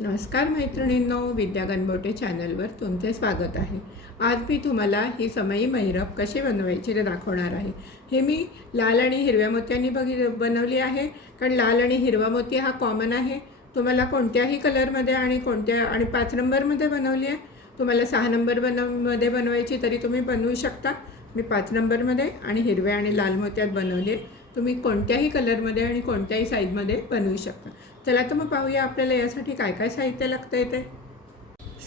नमस्कार मैत्रिणींनो, विद्या गणबोटे चॅनलवर तुमचे स्वागत आहे। आज मी तुम्हाला ही समई महिरप कशी बनवायची ते दाखवणार आहे। हे मी लाल आणि हिरव्या मोत्यांनी बनवली आहे, कारण लाल आणि हिरवा मोती हा कॉमन आहे। तुम्हाला कोणत्याही कलरमध्ये आणि 5 नंबरमध्ये बनवली आहे। तुम्हाला 6 नंबरमध्ये बनवायची तरी तुम्ही बनवू शकता। मी 5 नंबरमध्ये आणि हिरव्या आणि लाल मोत्यात बनवली आहे। तुम्ही कोणत्याही कलरमध्ये आणि कोणत्याही साईजमध्ये बनवू शकता। चला तर मग पाहूया आपल्याला यासाठी काय काय साहित्य लागतं ते।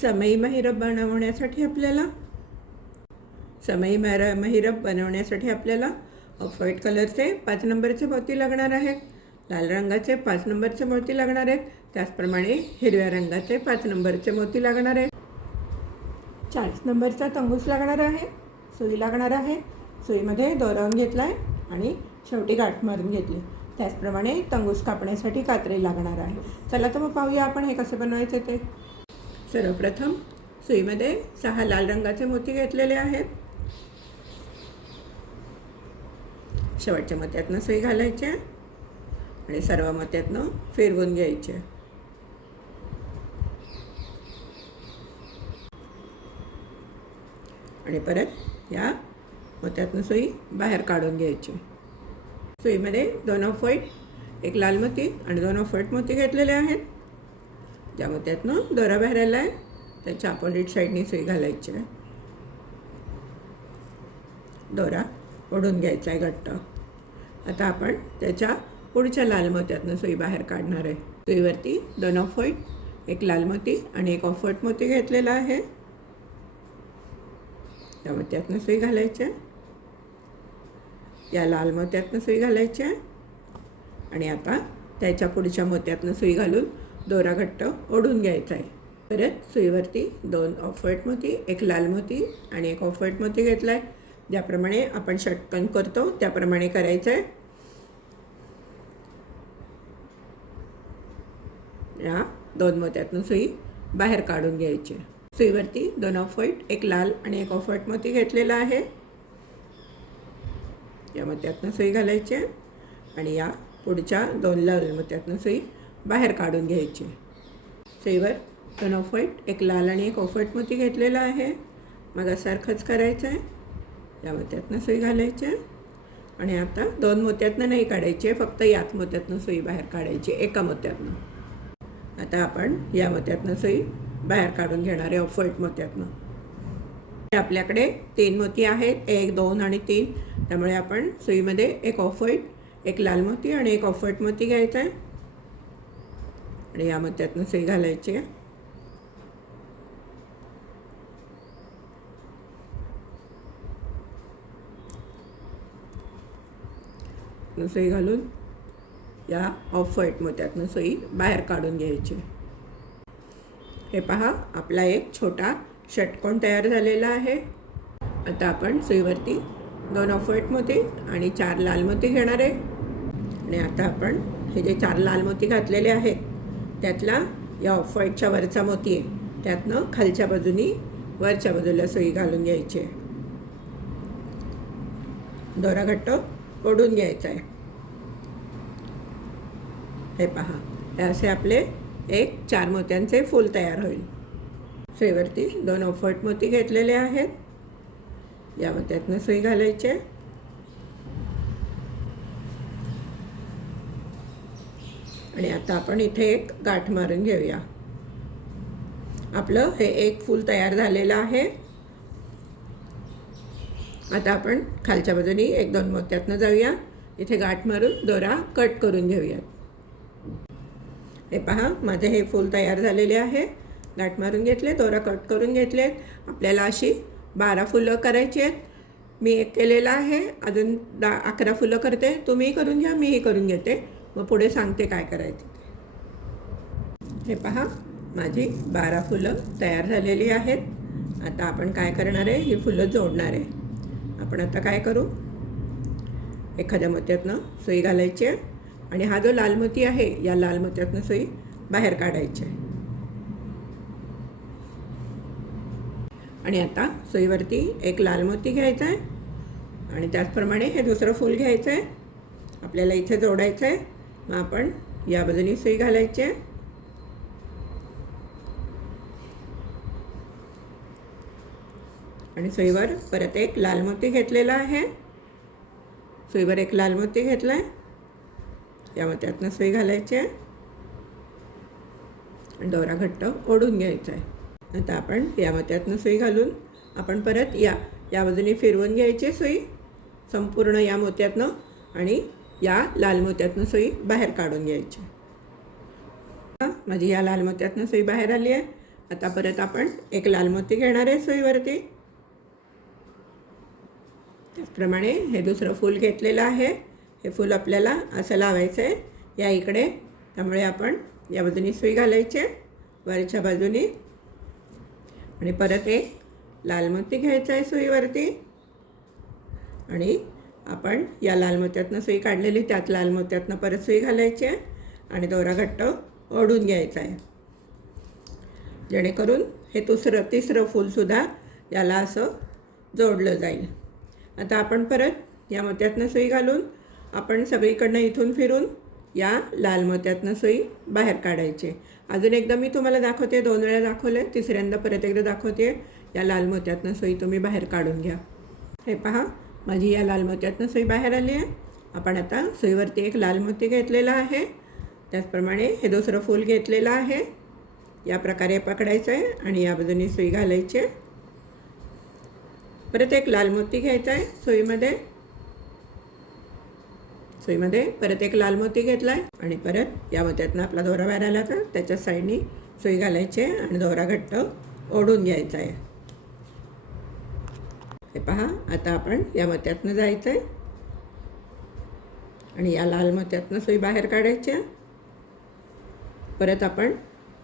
समई महिरप बनवण्यासाठी आपल्याला ऑफ व्हाईट कलरचे 5 नंबरचे मोती लागणार आहेत, लाल रंगाचे 5 नंबरचे मोती लागणार आहेत, त्याचप्रमाणे हिरव्या रंगाचे 5 नंबरचे मोती लागणार आहेत। 40 नंबरचा तंगूस लागणार आहे, सुई लागणार आहे, सुईमध्ये दोरावून घेतला आहे आणि शेवटी गाठ मारून घेतली। त्याचप्रमाणे तंगूस कापण्यासाठी कात्री लागणार आहे। चला तर मग पाहूया आपण हे कसे बनवायचे ते। सर्वप्रथम सुईमध्ये 6 लाल रंगाचे मोती घेतलेले आहेत। शेवटच्या मोत्यातनं सुई घालायची आणि सर्व मोत्यातनं फिरवून घ्यायचे। आणि परत या मोत्यातनं सुई बाहेर काढून घ्यायची। सुईमध्ये 2 ऑफ व्हाईट, 1 लाल मोती आणि 2 ऑफ व्हाईट मोती घेतलेले आहेत। ज्या मोत्यातनं दोरा बाहेर आला आहे त्याच्या अपोजिट साईडनी सुई घालायची आहे। दोरा ओढून घ्यायचा आहे घट्ट। आता आपण त्याच्या पुढच्या लाल मोत्यातनं सुई बाहेर काढणार आहे। सुईवरती 2 ऑफ व्हाईट, 1 लाल मोती आणि 1 ऑफ व्हाईट मोती घेतलेला आहे। त्या मोत्यातनं सुई घालायची आहे, या लाल मोत्यातनं सुई घालायची आहे आणि आता त्याच्या पुढच्या मोत्यातनं सुई घालून दोरा घट्ट ओढून घ्यायचा आहे। परत सुईवरती 2 ऑफ व्हाईट मोती, 1 लाल मोती आणि 1 ऑफ व्हाईट मोती घेतला आहे। ज्याप्रमाणे आपण षटकोन करतो त्याप्रमाणे करायचं आहे। या 2 मोत्यातनं सुई बाहेर काढून घ्यायची। सुईवरती 2 ऑफ व्हाईट, 1 लाल आणि 1 ऑफ व्हाईट मोती घेतलेला आहे। या मोत्यातनं सुई घालायची आणि या पुढच्या 2 लाल मोत्यातनं सुई बाहेर काढून घ्यायची। सुईवर 2 ऑफ व्हाईट, 1 लाल आणि 1 ऑफ व्हाईट मोती घेतलेला आहे। मग सारखंच करायचं आहे। या मोत्यातनं सुई घालायची आणि आता 2 मोत्यातनं नाही काढायची, फक्त याच मोत्यातनं सुई बाहेर काढायची, एका मोत्यातनं। आता आपण या मोत्यातनं सुई बाहेर काढून घेणार आहे, ऑफ व्हाईट मोत्यातनं। आपल्याकडे 3 मोती आहेत, 1, 2 आणि 3। त्यामुळे आपण सुईमध्ये 1 ऑफ व्हाईट, 1 लाल मोती आणि 1 ऑफ व्हाईट मोती घ्यायचा आहे आणि या मोत्यातनं सुई घालायची आहे। सुई घालून या ऑफ व्हाईट मोत्यातनं सुई बाहेर काढून घ्यायची। हे पहा, आपला एक छोटा षटकोन तयार झालेला आहे। आता आपण सुईवरती 2 ऑफ व्हाईट मोती आणि 4 लाल मोती घेणार आहे आणि आता आपण हे जे 4 लाल मोती घातलेले आहेत त्यातला या ऑफ व्हाईटच्या वरचा मोती आहे, त्यातनं खालच्या बाजूनी वरच्या बाजूला सुई घालून घ्यायची आहे। दोरा घट्ट ओढून घ्यायचा आहे। हे पहा, हे असे आपले एक 4 मोत्यांचे फूल तयार होईल। सुईवरती 2 ऑफ व्हाईट मोती घेतलेले आहेत। या मोत्यातनं सुई घालायची आणि आता आपण इथे एक गाठ मारून घेऊया। आपलं हे एक फूल तयार झालेलं आहे। आता आपण खालच्या बाजूनी 1-2 मोत्यातनं जाऊया, इथे गाठ मारून दोरा कट करून घेऊया। हे पहा, माझे हे फूल तयार झालेले आहे। गाठ मारून घेतले, दोरा कट करून घेतले। आपल्याला अशी 12 फुलं करायची आहेत। मी एक केलेलं आहे, अजून 11 फुलं करते। तुम्हीही करून घ्या, मीही करून घेते, मग पुढे सांगते काय करायचं ते। हे पहा, माझी 12 फुलं तयार झालेली आहेत। आता आपण काय करणार आहे, ही फुलं जोडणार आहे। आपण आता काय करू, एखाद्या मोत्यातनं सुई घालायची आहे आणि हा जो लाल मोती आहे या लाल मोत्यातनं सुई बाहेर काढायची आहे आणि आता सुईवरती 1 लाल मोती घ्यायचा आहे आणि त्याचप्रमाणे हे दुसरं फूल घ्यायचं आहे, आपल्याला इथे जोडायचं आहे। मग आपण या बाजूने सुई घालायची आहे आणि सुईवर परत एक लाल मोती घेतलेला आहे. सुईवर एक लाल मोती घेतला आहे. या मोत्यातनं सुई घालायची आहे आणि दोरा घट्ट ओढून घ्यायचा आहे. आता आपण या मोत्यातनं सुई घालून आपण परत या बाजूने फिरवून घ्यायची सुई संपूर्ण या मोत्यातनं आणि या लाल मोत्यातनं सुई बाहेर काढून घ्यायची. माझी या लाल मोत्यातनं सुई बाहेर आली आहे. आता परत आपण एक लाल मोती घेणार आहे सुईवरती. त्याचप्रमाणे हे दुसरं फूल घेतलेलं आहे. हे फूल आपल्याला असं लावायचं आहे या इकडे. त्यामुळे आपण या बाजूने सुई घालायची आहे वरच्या बाजूने आणि परत एक लाल मोती घ्यायचा आहे सुईवरती आणि आपण या लाल मोत्यातनं सुई काढलेली त्यात लाल मोत्यातनं परत सुई घालायची आहे आणि दोरा घट्ट ओढून घ्यायचा आहे, जेणेकरून हे तिसरं फूलसुद्धा याला असं जोडलं जाईल. आता आपण परत या मोत्यातनं सुई घालून आपण सगळीकडनं इथून फिरून या लाल मोत्यातनं सुई बाहेर काढायची. अजून एकदा मी तुम्हाला दाखवते, 2 वेळा दाखवले, तिसऱ्यांदा परत एकदा दाखवते. या लाल मोत्यातनं सुई तुम्ही बाहेर काढून घ्या. हे पहा, माझी या लाल मोत्यातनं सुई बाहेर आली आहे. आपण आता सुईवरती एक लाल मोती घेतलेला आहे. त्याचप्रमाणे हे दुसरं फूल घेतलेलं आहे. या प्रकारे पकडायचं आहे आणि या बाजूने सुई घालायची आहे. परत एक लाल मोती घ्यायचा आहे सुईमध्ये परत एक लाल मोती घेतला आहे आणि परत या मोत्यातनं आपला दोरा बाहेर आला तर त्याच्या साईडनी सुई घालायची आहे आणि दोरा घट्ट ओढून घ्यायचा आहे. हे पहा, आता आपण या मोत्यातनं जायचं आहे आणि या लाल मोत्यातनं सुई बाहेर काढायची आहे. परत आपण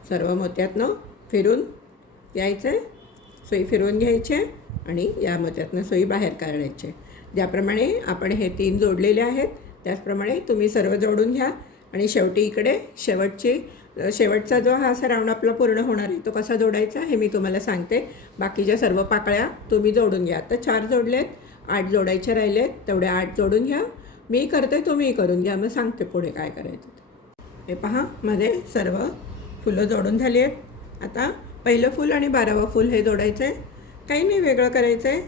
सर्व मोत्यातनं फिरून यायचं आहे. सुई फिरवून घ्यायची आहे आणि या मोत्यातनं सुई बाहेर काढायची आहे. ज्याप्रमाणे आपण हे 3 जोडलेले आहेत त्याचप्रमाणे तुम्ही सर्व जोडून घ्या आणि शेवटी इकडे शेवटचा जो हा असा राऊंड आपला पूर्ण होणार आहे तो कसा जोडायचा हे मी तुम्हाला सांगते. बाकीच्या सर्व पाकळ्या तुम्ही जोडून घ्या. आता 4 जोडलेत, 8 जोडायचे राहिलेत, तेवढे 8 जोडून घ्या. मी करते, तुम्ही करून घ्या, मग सांगते पुढे काय करायचं. हे पहा, माझे सर्व फुलं जोडून झाली आहेत. आता पहिलं फूल आणि 12वं फूल हे जोडायचं आहे. काही नाही वेगळं करायचं आहे.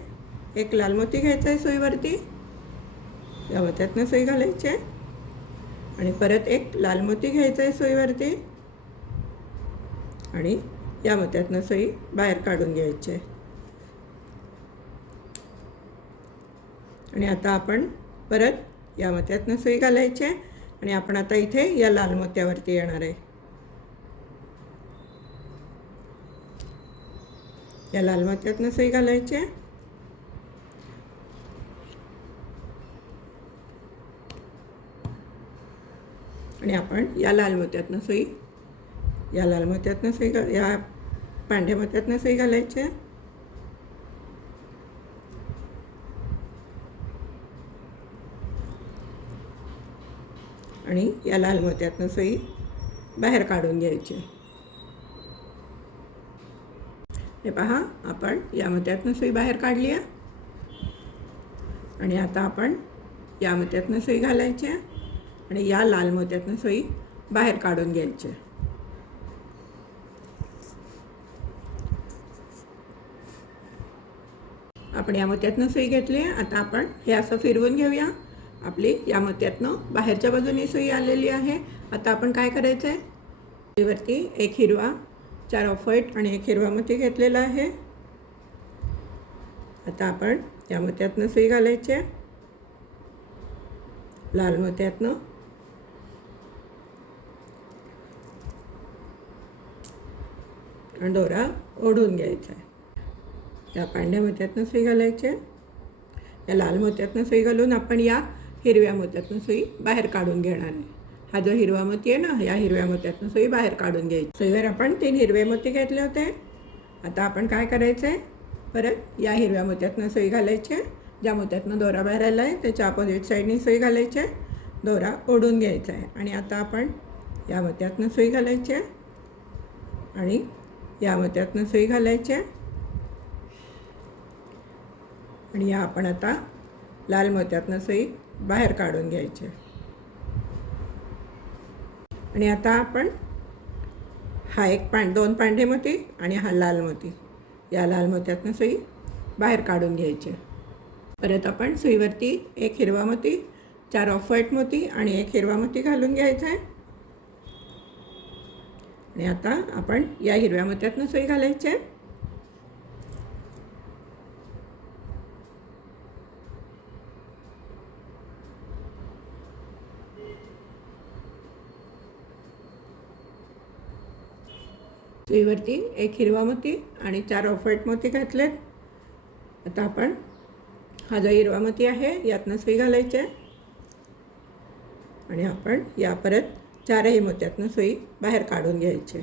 एक लाल मोती घ्यायचा आहे सुईवरती, या मोत्यातनं सुई घालायची आहे आणि परत एक लाल मोती घ्यायचा आहे सुईवरती आणि या मोत्यातनं सुई बाहेर काढून घ्यायची आहे. आणि आता आपण परत या मोत्यातनं सुई घालायची आहे आणि आपण आता इथे या लाल मोत्यावरती येणार आहे. या लाल मोत्यातनं सुई घालायची आहे आणि आपण या लाल मोत्यातनं सुई या पांढऱ्या मोत्यातनं सुई घालायची आहे आणि या लाल मोत्यातनं सुई बाहेर काढून घ्यायची. हे पहा, आपण या मोत्यातनं सुई बाहेर काढली आहे आणि आता आपण या मोत्यातनं सुई घालायची आहे आणि या लाल मोत्यातनं सुई बाहेर काढून घ्यायची. आपण या मोत्यातनं सुई घेतली आहे. आता आपण हे असं फिरवून घेऊया. आपली या मोत्यातनं बाहेरच्या बाजूने सुई आलेली आहे. आता आपण काय करायचं आहे, सुईवरती एक हिरवा, 4 ऑफ व्हाईट आणि एक हिरवा मोती घेतलेला आहे. आता आपण या मोत्यातनं सुई घालायची आहे, लाल मोत्यातनं आणि दोरा ओढून घ्यायचा आहे. या पांढऱ्या मोत्यातनं सुई घालायची आहे. या लाल मोत्यातनं सुई घालून आपण या हिरव्या मोत्यातनं सुई बाहेर काढून घेणार आहे. हा जो हिरवा मोती आहे ना, या हिरव्या मोत्यातनं सुई बाहेर काढून घ्यायची. सुईवर आपण 3 हिरवे मोती घेतले होते. आता आपण काय करायचं आहे, परत या हिरव्या मोत्यातनं सुई घालायची आहे. ज्या मोत्यातनं दोरा बाहेर आला आहे त्याच्या अपोजिट साईडनी सुई घालायची आहे, दोरा ओढून घ्यायचा आहे. आणि आता आपण या मोत्यातनं सुई घालायची आहे आणि या मोत्यातनं सुई घालायची आहे आणि या आपण आता लाल मोत्यातनं सुई बाहेर काढून घ्यायची. आणि आता आपण हा 2 पांढरे मोती आणि हा लाल मोती, या लाल मोत्यातनं सुई बाहेर काढून घ्यायचे. परत आपण सुईवरती एक हिरवा मोती, 4 ऑफ व्हाईट मोती आणि एक हिरवा मोती घालून घ्यायचा आहे. आणि आता आपण या हिरव्या मोत्यातनं सुई घालायची आहे. सुईवरती एक हिरवा मोती आणि 4 ऑफ व्हाईट मोती घातलेत. आता आपण हा जो हिरवा मोती आहे यातनं सुई घालायची आहे. आणि आपण या परत 4ही मोत्यातनं सुई बाहेर काढून घ्यायची.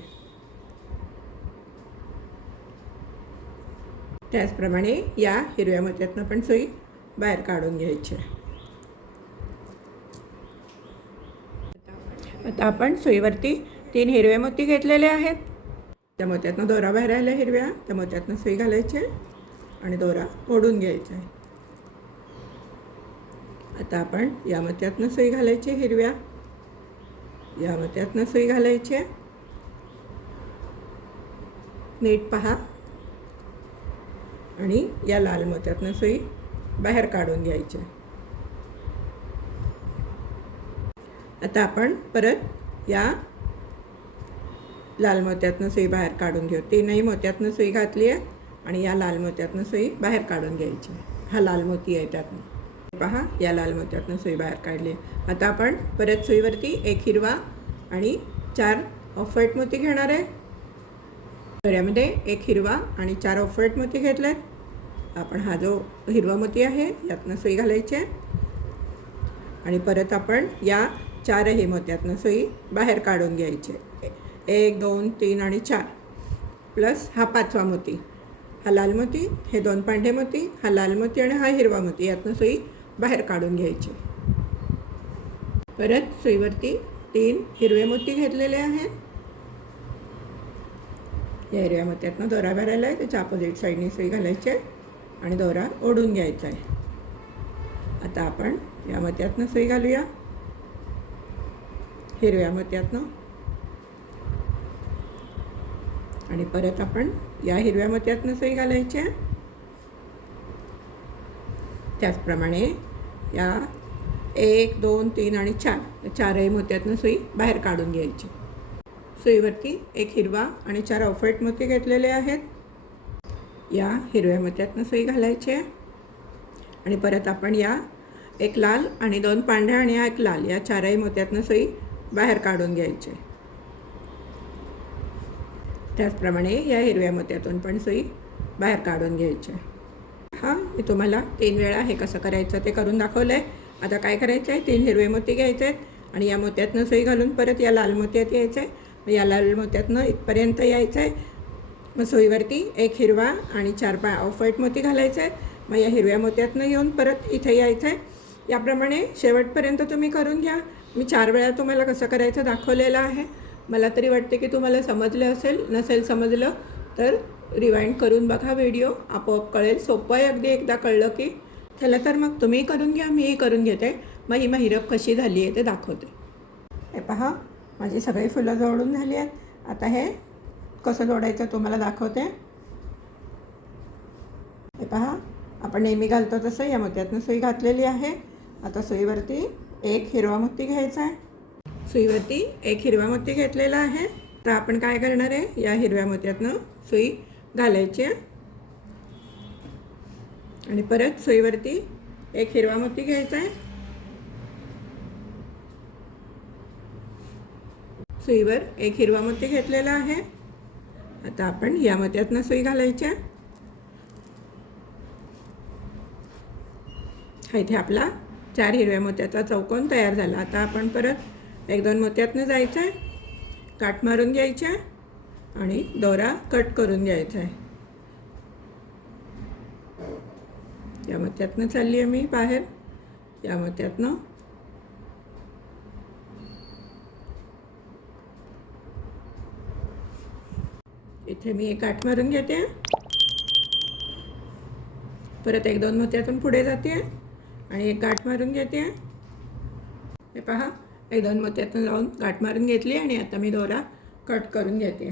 त्याचप्रमाणे या हिरव्या मोत्यातनं पण सुई बाहेर काढून घ्यायची. आता आपण सुईवरती 3 हिरवे मोती घेतलेले आहेत. त्या मोत्यातनं दोरा बाहेर आला हिरव्या, त्या मोत्यातनं सुई घालायची आणि दोरा ओढून घ्यायचा आहे. आता आपण या मोत्यातनं सुई घालायची हिरव्या, या मोत्यातनं सुई घालायची. नीट पहा. आणि या लाल मोत्यातनं सुई बाहेर काढून घ्यायची. आता आपण परत या लाल मोत्यातनं सुई बाहेर काढून घेऊ. 3ही मोत्यातनं सुई घातली आहे आणि या लाल मोत्यातनं सुई बाहेर काढून घ्यायची. हा लाल मोती आहे त्यातनं पहा, या लाल मोत्यातनं सुई बाहेर काढली. आता आपण परत सुईवरती एक हिरवा आणि 4 ऑफ व्हाईट मोती घेणार आहे. दोऱ्यामध्ये एक हिरवा आणि 4 ऑफ व्हाईट मोती घेतलेत. आपण हा जो हिरवा मोती आहे यातनं सुई घालायची आहे. आणि परत आपण या 4ही मोत्यातनं सुई बाहेर काढून घ्यायची. 1 2 3 आणि 4 प्लस हा 5वा मोती, हा लाल मोती, हे 2 पांढरे मोती, हा लाल मोती आणि हा हिरवा मोती यातनं सुई बाहेर काढून घ्यायची. परत सुईवरती 3 हिरवे मोती घेतलेले आहेत. या हिरव्या मोत्यातनं दोरा बाहेर आला आहे, त्याच्या अपोजिट साईडने सुई घालायची आहे आणि दोरा ओढून घ्यायचा आहे. आता आपण या मोत्यातनं सुई घालूया, हिरव्या मोत्यातनं. आणि परत आपण या हिरव्या मोत्यातनं सुई घालायची आहे. त्याचप्रमाणे या 1 2 3 आणि 4 या 4ही मोत्यातनं सुई बाहेर काढून घ्यायची. सुईवरती एक हिरवा आणि 4 ऑफ व्हाईट मोती घेतलेले आहेत. या हिरव्या मोत्यातनं सुई घालायची आहे. आणि परत आपण या एक लाल आणि 2 पांढऱ्या आणि एक लाल या 4ही मोत्यातनं सुई बाहेर काढून घ्यायची. त्याचप्रमाणे या हिरव्या मोत्यातून पण सुई बाहेर काढून घ्यायची. हा, मी तुम्हाला 3 वेळा हे कसं करायचं ते करून दाखवलं आहे. आता काय करायचं आहे, 3 हिरवे मोती घ्यायचे आहेत आणि या मोत्यातनं सुई घालून परत या लाल मोत्यात यायचं आहे. मग या लाल मोत्यातनं इथपर्यंत यायचं आहे. मग सुईवरती एक हिरवा आणि 4 ऑफ व्हाईट मोती घालायचे आहेत. मग या हिरव्या मोत्यातनं येऊन परत इथे यायचं आहे. याप्रमाणे शेवटपर्यंत तुम्ही करून घ्या. मी 4 वेळा तुम्हाला कसं करायचं दाखवलेलं आहे. मला तरी वाटते की तुम्हाला समजलं असेल. नसेल समजलं तर रिवाइंड करून बघा व्हिडिओ, आपोआप कळेल. सोपं आहे अगदी एकदा कळलं की. चला तर मग तुम्ही करून घ्या, मीही करून घेते. मग ही महिरप कशी झाली आहे ते दाखवते. हे पहा, माझी सगळी फुलं जोडून झाली आहेत. आता हे कसं जोडायचं तुम्हाला दाखवते. हे पहा, आपण नेहमी घालतो तसं या मोत्यातनं सुई घातलेली आहे. आता सुईवरती एक हिरवा मोती घ्यायचा आहे. सुईवरती एक हिरवा मोती घेतलेला आहे. तर आपण काय करणार आहे, या हिरव्या मोत्यातनं सुई घालायची आहे. आणि परत सुईवरती एक हिरवा मोती घ्यायचा आहे. सुईवर एक हिरवा मोती घेतलेला आहे. आता आपण या मोत्यातनं सुई घालायची आहे. हा इथे आपला 4 हिरव्या मोत्याचा चौकोन तयार झाला. आता आपण परत 1 2 मोत्यातनं जायचं आहे, काठ मारून घ्यायची आहे आणि दोरा कट करून घ्यायचा आहे. या मोत्यातनं चालली आहे मी बाहेर, या मोत्यातनं. इथे मी एक काठ मारून घेते, परत 1 2 मोत्यातून पुढे जाते आणि एक गाठ मारून घेते. हे पहा, 1 2 मोत्यातून जाऊन गाठ मारून घेतली आणि आता मी दोरा कट करून घेते.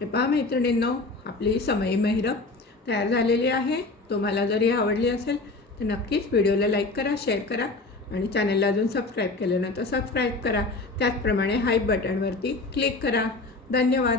हे पहा मैत्रिणींनो, आपली समई महिरप तयार झालेली आहे. तुम्हाला जरी आवडली असेल तर नक्कीच व्हिडिओला लाईक करा, शेअर करा आणि चॅनलला अजून सबस्क्राईब केलं ना तर सबस्क्राईब करा. त्याचप्रमाणे हाय बटनवरती क्लिक करा. धन्यवाद.